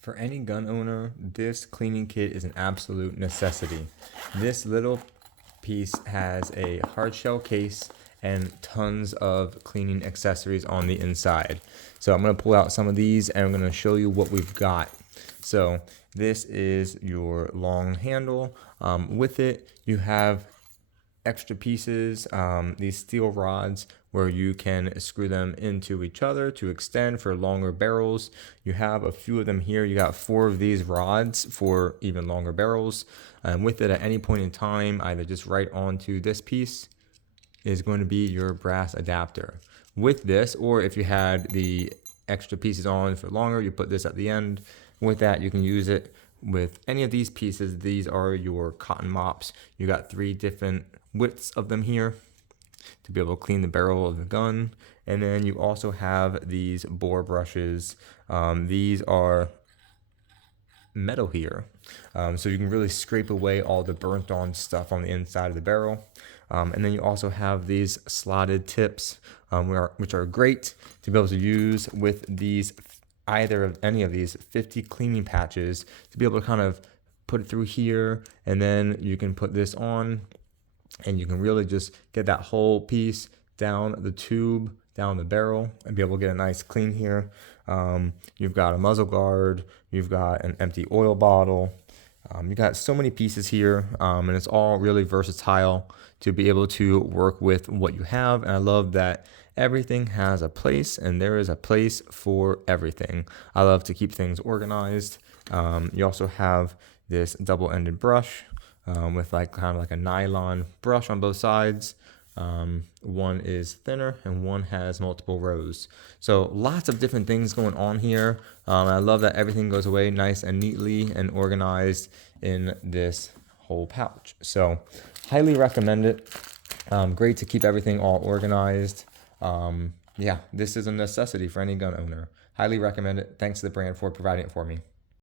For any gun owner, this cleaning kit is an absolute necessity. This little piece has a hard shell case and tons of cleaning accessories on the inside. So I'm going to pull out some of these and I'm going to show you what we've got. So this is your long handle. With it, you have extra pieces, these steel rods where you can screw them into each other to extend for longer barrels. You have a few of them here. You got 4 of these rods for even longer barrels. And with it, at any point in time, either just right onto this piece is going to be your brass adapter. With this, or if you had the extra pieces on for longer, you put this at the end. With that, you can use it with any of these pieces. These are your cotton mops. You got 3 different widths of them here to be able to clean the barrel of the gun. And then you also have these bore brushes. These are metal here, so you can really scrape away all the burnt on stuff on the inside of the barrel. And then you also have these slotted tips, which are great to be able to use with these, either of any of these 50 cleaning patches, to be able to kind of put it through here, and then you can put this on and you can really just get that whole piece down the tube, down the barrel, and be able to get a nice clean here. You've got a muzzle guard, you've got an empty oil bottle, you got so many pieces here, and it's all really versatile to be able to work with what you have. And I love that everything has a place, and there is a place for everything. I love to keep things organized. You also have this double-ended brush with kind of like a nylon brush on both sides. One is thinner and one has multiple rows. So lots of different things going on here. I love that everything goes away nice and neatly and organized in this whole pouch. So highly recommend it. Great to keep everything all organized. Yeah, this is a necessity for any gun owner. Highly recommend it. Thanks to the brand for providing it for me.